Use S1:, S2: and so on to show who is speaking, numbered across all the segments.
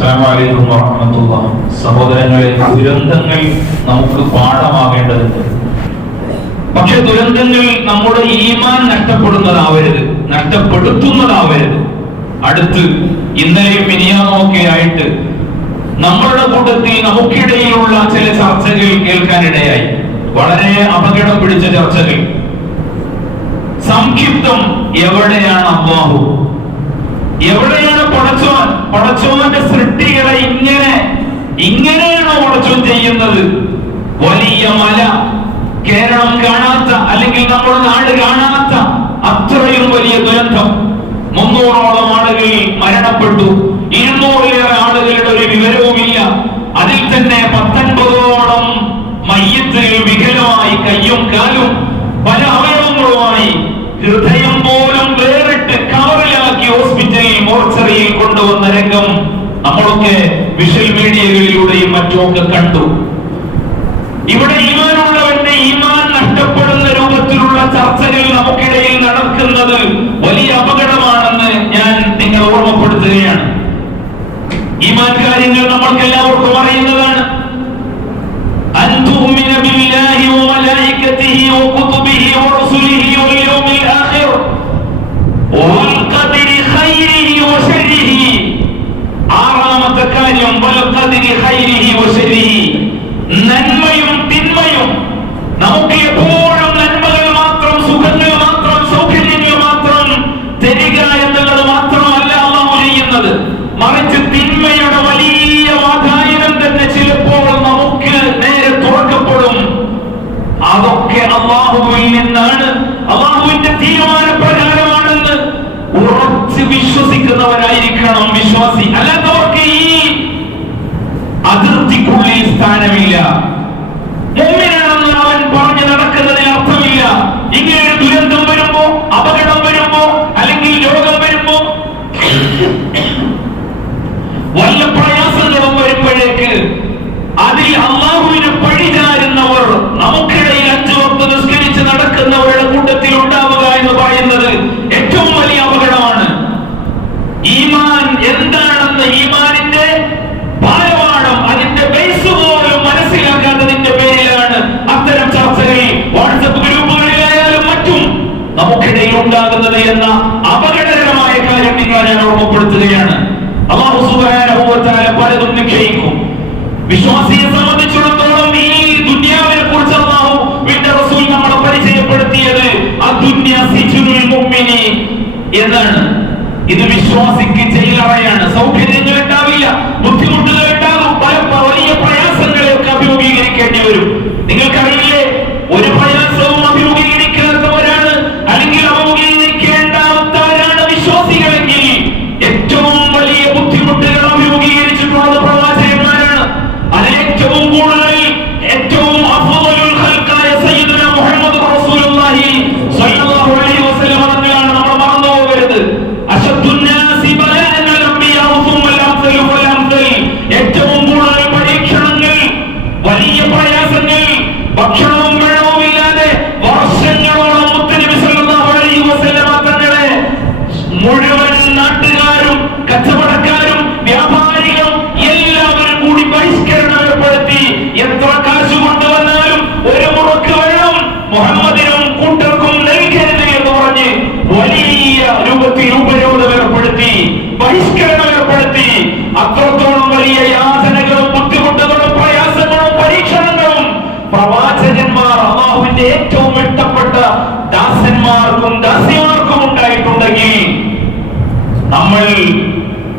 S1: അസ്സലാമലൈക്കും സഹോദരങ്ങളെ ദുരന്തങ്ങൾ നമുക്ക് പാഠമാകേണ്ടതുണ്ട്. പക്ഷെ ദുരന്തങ്ങൾ നമ്മുടെ ഈമാൻ നഷ്ടപ്പെടുന്നതാവരുത്. നഷ്ടപ്പെടുത്തുന്നതാവരുത്. അടുത്ത് ഇന്നലെയും മിനിയാമൊക്കെ ആയിട്ട് നമ്മളുടെ കൂട്ടത്തിൽ നമുക്കിടയിലുള്ള ചില ചർച്ചകൾ കേൾക്കാനിടയായി. വളരെ അപകടം പിടിച്ച ചർച്ചകൾ. സംക്ഷിപ്തം എവിടെയാണ് അള്ളാഹു? എവിടെയാണ് പടച്ചോൻ? പടച്ചോന്റെ സൃഷ്ടികളെ ഇങ്ങനെ ഇങ്ങനെയാണോ പടച്ചോൻ ചെയ്യുന്നത്? വലിയ മല കേരളം കാണാത്ത അല്ലെങ്കിൽ നമ്മുടെ നാട് കാണാത്ത അത്രയും വലിയ ദുരന്തം. മുന്നൂറോളം ആളുകൾ മരണപ്പെട്ടു. ഇരുന്നൂറിലേറെ ആളുകളുടെ ഒരു വിവരവുമില്ല. അതിൽ തന്നെ പത്തൊൻപതോളം മയ്യത്തിൽ വികലമായി കയ്യും കാലും പല നമ്മളൊക്കെ വിഷ്വൽ മീഡിയകളിലൂടെയും മറ്റുമൊക്കെ കണ്ടു. ഇവിടെ ഈമാനുള്ളവന്റെ ഈമാൻ നഷ്ടപ്പെടുന്ന രൂപത്തിലുള്ള ചർച്ചകൾ നമുക്കിടയിൽ നടക്കുന്നത് വലിയ അപകടമാണെന്ന് ഞാൻ നിങ്ങൾ ഓർമ്മപ്പെടുത്തുകയാണ്. ഈമാൻ കാര്യങ്ങൾ നമ്മൾക്ക് എല്ലാവർക്കും അറിയുന്നതാണ് സ്ഥാനമില്ല വിശ്വാസിയെ സംബന്ധിച്ചിടത്തോളം ഈ ദുനിയാവിനെ കുറിച്ച് അള്ളാഹു വിന്റെ റസൂൽ നമ്മളെ പരിചയപ്പെടുത്തിയത്. എന്നാണ് ഇത് വിശ്വാസിക്ക് ജയിലറയാണ് സൗകര്യങ്ങൾ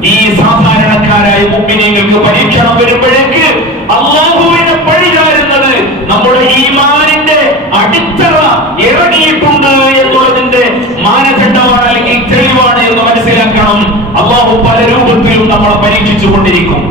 S1: ഈ സാധാരണക്കാരായ മുമ്പിനെങ്ങൾക്ക് പരീക്ഷണം വരുമ്പോഴേക്ക് അള്ളാഹുവിനെ പഴിചാരുന്നത് നമ്മുടെ ഈമാനിന്റെ അടിത്തറ ഇറങ്ങിയിട്ടുണ്ട് എന്നുള്ളതിന്റെ മാനദണ്ഡമാണ് അല്ലെങ്കിൽ തെളിവാണ് എന്ന് മനസ്സിലാക്കണം. അള്ളാഹു പല രൂപത്തിലും നമ്മളെ പരീക്ഷിച്ചു കൊണ്ടിരിക്കും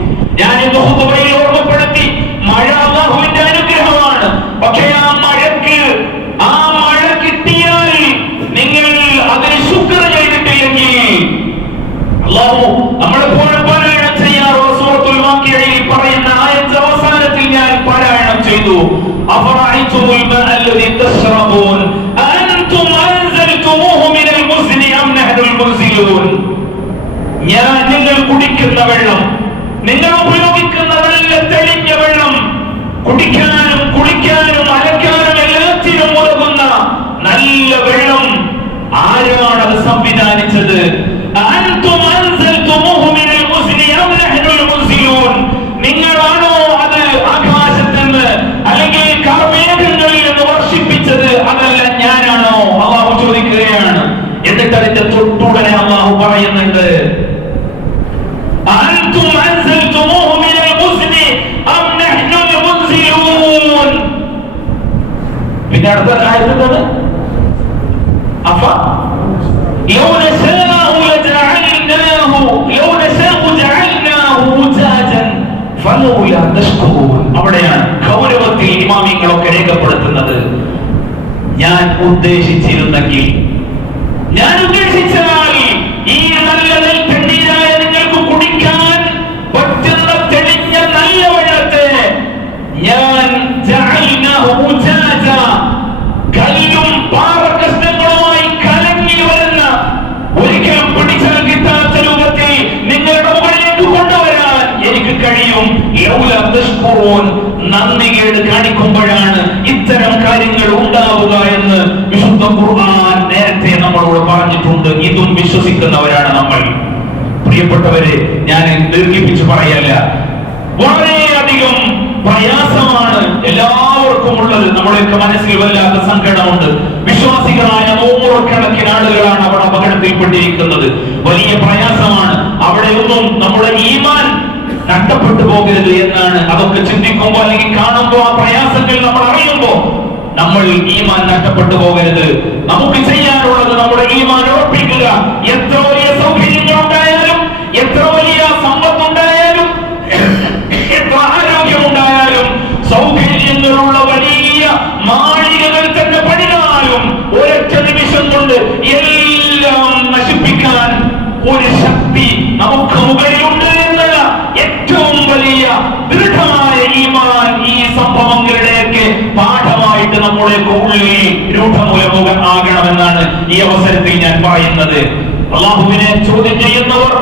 S1: പാരായണം ചെയ്തു അഫറഅയ്തുമുൽ മാഅ അല്ലദീ തശ്റബൂൻ അൻതും അൻസൽതുമൂഹു മിനൽ മുസ്നി അം നഹ്നുൽ മുൻസിലൂൻ ഞാൻ നിങ്ങൾ കുടിക്കുന്ന വെള്ളം നിങ്ങൾ ആയിരുന്നത്? അപ്പ? അവിടെയാണ് ഗൗരവത്തിൽ ഇമാമിങ്ങളൊക്കെ രേഖപ്പെടുത്തുന്നത്. ഞാൻ ഉദ്ദേശിച്ചിരുന്നെങ്കിൽ ഞാൻ ഉദ്ദേശിച്ചാൽ ഈ നല്ല നെൽക്കണ്ണീരായ നിങ്ങൾക്ക് കുടിക്കാൻ പറ്റുന്ന തെളിഞ്ഞ നല്ല വെള്ളത്തെ ഞാൻ ഖുർആൻ നേരത്തെ നമ്മളോട് പറഞ്ഞിട്ടുണ്ട്. ഇതും വിശ്വസിക്കുന്നവരാണ് നമ്മൾ. പ്രിയപ്പെട്ടവരെ ഞാൻ ദീർഘിപ്പിച്ച് പറയല്ല. വളരെയധികം പ്രയാസമാണ് എല്ലാവർക്കും ഉള്ളത്. നമ്മുടെയൊക്കെ മനസ്സിൽ വല്ലാത്ത സങ്കടമുണ്ട്. വിശ്വാസികളായ നൂറുകണക്കിന് ആളുകളാണ് അവിടെ അപകടത്തിൽപ്പെട്ടിരിക്കുന്നത്. വലിയ പ്രയാസമാണ്. അവിടെയൊന്നും നമ്മുടെ ഈമാൻ നഷ്ടപ്പെട്ടു പോകരുത് എന്നാണ് അതൊക്കെ ചിന്തിക്കുമ്പോൾ അല്ലെങ്കിൽ കാണുമ്പോൾ ആ പ്രയാസങ്ങൾ നമ്മൾ അറിയുമ്പോൾ നമ്മൾ ഈമാൻ നഷ്ടപ്പെട്ടു പോകരുത്. നമുക്ക് ചെയ്യാനുള്ളത് നമ്മുടെ ഈമാൻ ഉറപ്പിക്കുക. രൂഢമൂലമുഖ ആകണമെന്നാണ് ഈ അവസരത്തിൽ ഞാൻ പറയുന്നത്. അള്ളാഹുവിനെ ചോദ്യം ചെയ്യുന്നവർ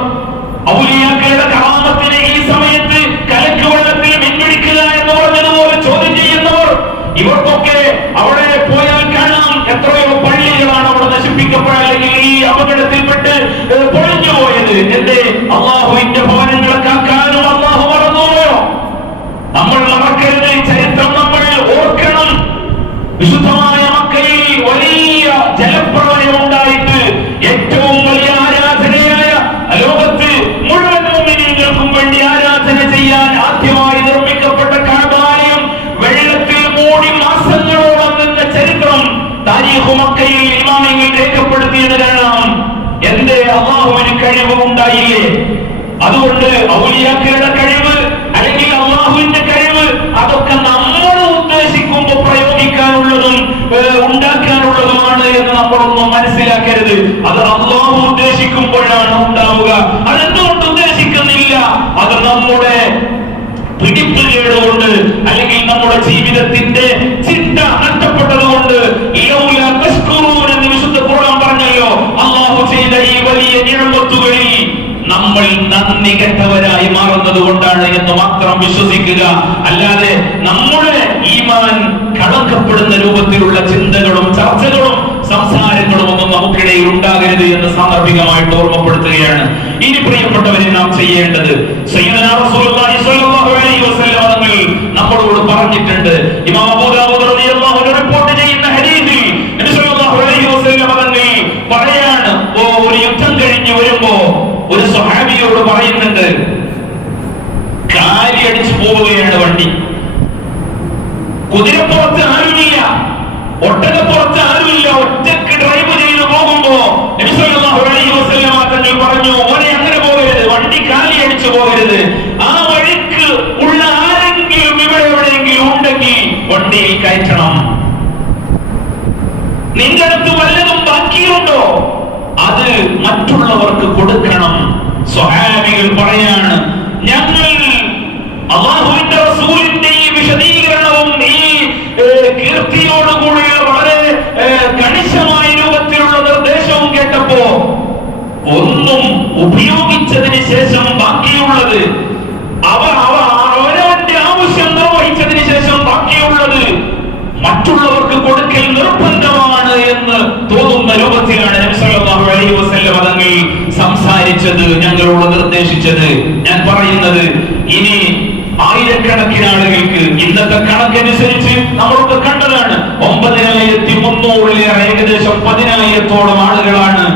S1: ഔലിയാക്കളുടെ കറാമത്തിനെ ഈ സമയത്ത് കലക്ക് വെള്ളത്തിൽ മിൻപിടിക്കുക എന്ന് പറഞ്ഞതുപോലെ ചോദ്യം ചെയ്യുന്നവർ ഇവർക്കൊക്കെ അവിടെ പോയാൽ കാണാം എത്രയോ പള്ളികളാണ് അവിടെ നശിപ്പിക്കപ്പെട്ട അല്ലെങ്കിൽ ഈ അപകടത്തിൽപ്പെട്ട് പൊളിഞ്ഞു പോയത് എന്റെ അള്ളാഹുവിന്റെ ഭവനങ്ങളെ ഔലിയാക്കളുടെ കഴിവ് അല്ലെങ്കിൽ അള്ളാഹുവിന്റെ കഴിവ് അതൊക്കെ നമ്മൾ ഉദ്ദേശിക്കുമ്പോൾ പ്രയോഗിക്കാനുള്ളതും ഉണ്ടാക്കാനുള്ളതുമാണ് എന്ന് നമ്മളൊന്നും മനസ്സിലാക്കരുത്. അത് അള്ളാഹു ഉദ്ദേശിക്കുമ്പോഴാണ് ഉണ്ടാവുക. അതെന്തുകൊണ്ട് ഉദ്ദേശിക്കുന്നില്ല? അത് നമ്മുടെ പിടിപ്പുകേട് കൊണ്ട് അല്ലെങ്കിൽ നമ്മുടെ ജീവിതത്തിന്റെ ചിന്ത നഷ്ടപ്പെട്ടതുകൊണ്ട്. എന്ന് വിശുദ്ധ ഖുർആൻ പറഞ്ഞല്ലോ അള്ളാഹു ചെയ്ത ഈ വലിയ നിഴമ്പത്തുകളിൽ നമ്മൾ നന്ദി കെട്ടവരായി മാറുന്നത് കൊണ്ടാണ് എന്ന് മാത്രം വിശ്വസിക്കുക. അല്ലാതെ നമ്മുടെ ഈമാൻ കടക്കപ്പെടുന്ന രൂപത്തിലുള്ള ചിന്തകളും ചർച്ചകളും സംസാരങ്ങളും ഒന്നും നമുക്കിടയിൽ ഉണ്ടാകരുത് എന്ന് സാന്ദർഭികമായിട്ട് ഓർമ്മപ്പെടുത്തുകയാണ്. ഇനി പ്രിയപ്പെട്ടവരെ നാം ചെയ്യേണ്ടത് നമ്മളോട് പറഞ്ഞിട്ടുണ്ട്. ഇമാം വണ്ടിയിൽ കയറ്റണം. അടുത്ത് വല്ലതും ബാക്കിയുണ്ടോ? അത് മറ്റുള്ളവർക്ക് കൊടുക്കണം. സ്വഹാബികൾ പറയാണ് ഞങ്ങൾ അള്ളാഹുവിന്റെ റസൂലിന്റെ ഈ വിശദീകരണവും ഈ കീർത്തിയോടുകൂടിയ വളരെ കണിശമായ രൂപത്തിലുള്ള നിർദ്ദേശവും കേട്ടപ്പോ ഒന്നും ഉപയോഗിച്ചതിന് ശേഷം ബാക്കിയുള്ളത് ബാക്കിയുള്ളത് മറ്റുള്ളവർക്ക് കൊടുക്കൽ നിർബന്ധമാണ് എന്ന് തോന്നുന്ന രൂപത്തിലാണ് തങ്ങൾ സംസാരിച്ചത് ഞങ്ങളോട് നിർദ്ദേശിച്ചത്. ഞാൻ പറയുന്നത് ഇനി ആയിരക്കണക്കിന് ആളുകൾക്ക് ഇന്നത്തെ കണക്കനുസരിച്ച് നമ്മളൊക്കെ കണ്ടതാണ്. ഒമ്പതിനായിരത്തി മുന്നൂറിലേറെ ഏകദേശം പതിനായിരത്തോളം ആളുകളാണ്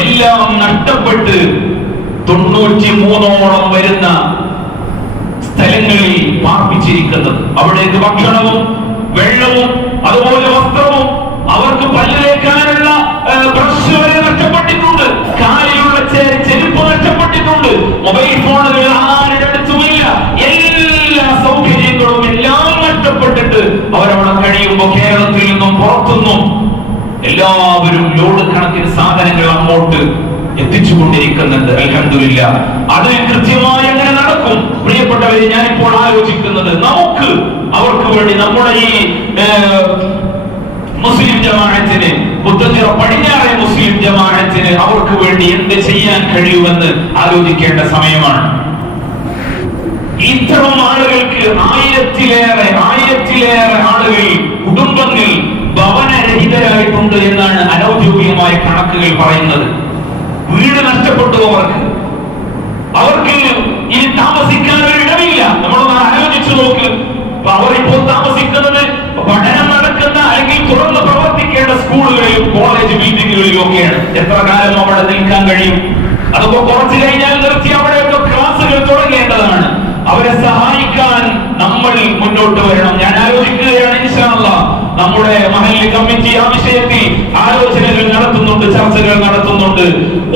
S1: എല്ലാം നഷ്ടപ്പെട്ട് തൊണ്ണൂറ്റി മൂന്നോളം വരുന്ന സ്ഥലങ്ങളിൽ പാർപ്പിച്ചിരിക്കുന്നത്. അവിടേക്ക് ഭക്ഷണവും വെള്ളവും അതുപോലെ വസ്ത്രവും അവർക്ക് പല്ലിലേക്കാനുള്ള ബ്രഷ് വരെ നഷ്ടപ്പെട്ടിട്ടുണ്ട്. കാലിലുള്ള ചെരുപ്പ് നഷ്ടപ്പെട്ടിട്ടുണ്ട്. മൊബൈൽ ഫോണുകൾ ആരുടെ എല്ലാ സൗകര്യങ്ങളും എല്ലാം നഷ്ടപ്പെട്ടിട്ട് അവരവിടെ കഴിയുമ്പോ കേരളത്തിൽ നിന്നും പുറത്തുനിന്നും എല്ലാവരും ലോഡ് കണക്കിന് സാധനങ്ങൾ അങ്ങോട്ട് എത്തിച്ചുകൊണ്ടിരിക്കുന്നുണ്ട്. അൽഹംദുലില്ല. അത് കൃത്യമായി നടക്കും പ്രിയപ്പെട്ടവരെ ഞാനിപ്പോൾ ആലോചിക്കുന്നത് നമുക്ക് അവർക്ക് വേണ്ടി നമ്മുടെ ഈ മുസ്ലിം ജമാഅത്തിന് ബുദ്ധനിറ പടിഞ്ഞാറേ മുസ്ലിം ജമാഅത്തിന് അവർക്ക് വേണ്ടി എന്ത് ചെയ്യാൻ കഴിയുമെന്ന് ആലോചിക്കേണ്ട സമയമാണ്. ഇത്തരം ആളുകൾക്ക് ആയിരത്തിലേറെ ആയിരത്തിലേറെ ആളുകൾ കുടുംബങ്ങൾ ഭവനരഹിതരായിട്ടുണ്ട് എന്നാണ് അനൗദ്യോഗികമായ കണക്കുകൾ പറയുന്നത്. വീട് നഷ്ടപ്പെട്ടു അവർക്ക്. അവർക്ക് ഇനി താമസിക്കാൻ ഒരു ഇടമില്ല. നമ്മളൊന്ന് ആലോചിച്ചു നോക്ക്. അപ്പൊ ഇപ്പോൾ താമസിക്കുന്നത് പഠനം നടക്കുന്ന അല്ലെങ്കിൽ തുറന്ന് പ്രവർത്തിക്കേണ്ട സ്കൂളുകളിലും കോളേജ് മീറ്റിങ്ങുകളിലും ഒക്കെയാണ്. എത്ര കാലം അവിടെ നിൽക്കാൻ കഴിയും? അതൊക്കെ കുറച്ച് കഴിഞ്ഞാൽ നിർത്തി അവിടെയൊക്കെ ക്ലാസ്സുകൾ തുടങ്ങേണ്ടതാണ്. അവരെ സഹായിക്കാൻ നമ്മൾ മുന്നോട്ട് വരണം. ഞാൻ ആലോചിക്കുകയാണ് ഇൻഷാല്ല നമ്മുടെ മഹല്ലി കമ്മിറ്റി ആ വിഷയത്തിൽ ആലോചനകൾ നടത്തുന്നുണ്ട് ചർച്ചകൾ നടത്തുന്നുണ്ട്.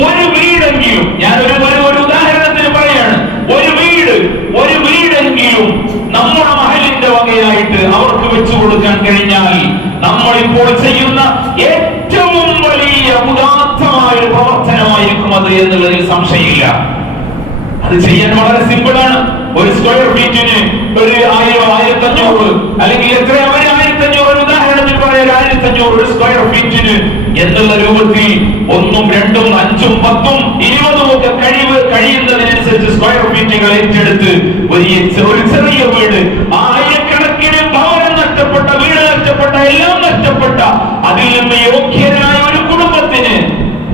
S1: ഒരു വീടെങ്കിലും ഞാൻ ഒരു ഒരു- ഒരു ഉദാഹരണത്തിന് പറയാണ് ഒരു വീട് ഒരു വീടെങ്കിലും നമ്മുടെ മഹലിന്റെ വകയായിട്ട് അവർക്ക് വെച്ചു കൊടുക്കാൻ കഴിഞ്ഞാൽ നമ്മൾ ഇപ്പോൾ ചെയ്യുന്ന ഏറ്റവും വലിയ ഉദാത്തമായ ഒരു പ്രവർത്തനമായിരിക്കും അത് എന്നുള്ളതിൽ സംശയമില്ല. അത് ചെയ്യാൻ വളരെ സിമ്പിൾ ആണ്. ഒരു സ്ക്വയർ ഫീറ്റിന് ഒരു ആയിരം ആയിരത്തി അഞ്ഞൂറ് അല്ലെങ്കിൽ എത്ര അവർ ആയിരത്തി അഞ്ഞൂറ് ഉദാഹരണത്തിൽ പറയാൻ ആയിരത്തി അഞ്ഞൂറ് ഒരു സ്ക്വയർ ഫീറ്റിന് എന്നുള്ള രൂപത്തിൽ ഒന്നും രണ്ടും അഞ്ചും പത്തും ഇരുപതും ഒക്കെ കഴിവ് കഴിയുന്നതിനനുസരിച്ച് സ്ക്വയർ ഫീറ്റുകൾ ഏറ്റെടുത്ത് ഒരു ചെറിയ വീട് ആയിരം നഷ്ടപ്പെട്ട എല്ലാം നഷ്ടപ്പെട്ട അതിൽ നിന്ന് യോഗ്യനായ ഒരു കുടുംബത്തിന്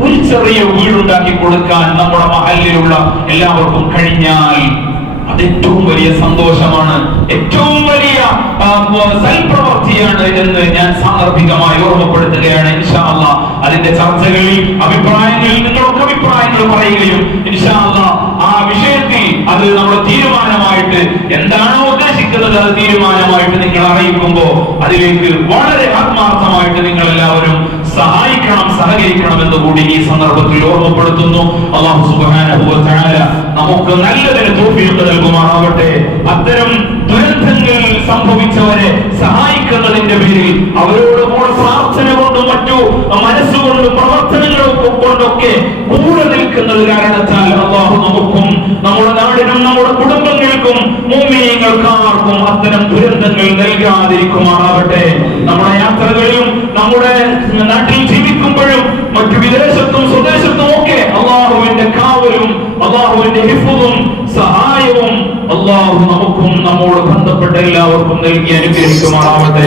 S1: ഒരു ചെറിയ വീടുണ്ടാക്കി കൊടുക്കാൻ നമ്മുടെ മഹലിലുള്ള എല്ലാവർക്കും കഴിഞ്ഞാൽ അത് ഏറ്റവും വലിയ സന്തോഷമാണ്. ഏറ്റവും വലിയ സൽപ്രവർത്തിയാണ് എന്ന് ഞാൻ സാന്ദർഭികമായി ഓർമ്മപ്പെടുത്തുകയാണ്. ഇൻഷാല്ല അതിന്റെ ചർച്ചകളിൽ അഭിപ്രായങ്ങളിൽ നിങ്ങളൊക്കെ അഭിപ്രായങ്ങൾ പറയുകയും ഇൻഷാല്ല ആ വിഷയത്തിൽ അത് നമ്മൾ തീരുമാനമായിട്ട് എന്താണോ ഉദ്ദേശിക്കുന്നത് അത് തീരുമാനമായിട്ട് നിങ്ങൾ അറിയിക്കുമ്പോ അതിലേക്ക് വളരെ ആത്മാർത്ഥമായിട്ട് നിങ്ങൾ എല്ലാവരും സഹായിക്കണം സഹകരിക്കണം എന്ന് കൂടി ഈ സന്ദർഭത്തിൽ ഓർമ്മപ്പെടുത്തുന്നു. അള്ളാഹു തആല നമുക്ക് നല്ലതിന് തൗഫീഖ് നൽകുമാറാവട്ടെ. അത്തരം ദുരന്തങ്ങൾ സംഭവിച്ചവരെ സഹായിക്കുന്നതിന്റെ പേരിൽ അവരോട് കൂടെ പ്രാർത്ഥന കൊണ്ടും മറ്റു മനസ്സുകൊണ്ടും പ്രവർത്തനങ്ങളും കൊണ്ടൊക്കെ കൂടെ നിൽക്കുന്നത് കാരണത്താൽ അള്ളാഹു നമുക്കും നമ്മുടെ നാടിനും നമ്മുടെ കുടുംബങ്ങൾക്കും മൂമിയങ്ങൾക്കാർക്കും അത്തരം ദുരന്തങ്ങൾ നൽകാതിരിക്കുമാറാവട്ടെ. നമ്മുടെ യാത്രകളിലും നമ്മുടെ നാട്ടിൽ ജീവിക്കുമ്പോഴും മറ്റു വിദേശത്തും സ്വദേശത്തും ഒക്കെ അള്ളാഹുവിന്റെ കാവലും അള്ളാഹുവിന്റെ ഹിഫുവും സഹായവും അള്ളാഹു നമുക്കും നമ്മോട് ബന്ധപ്പെട്ട എല്ലാവർക്കും നൽകി അനുഗ്രഹിക്കുമാറാവട്ടെ.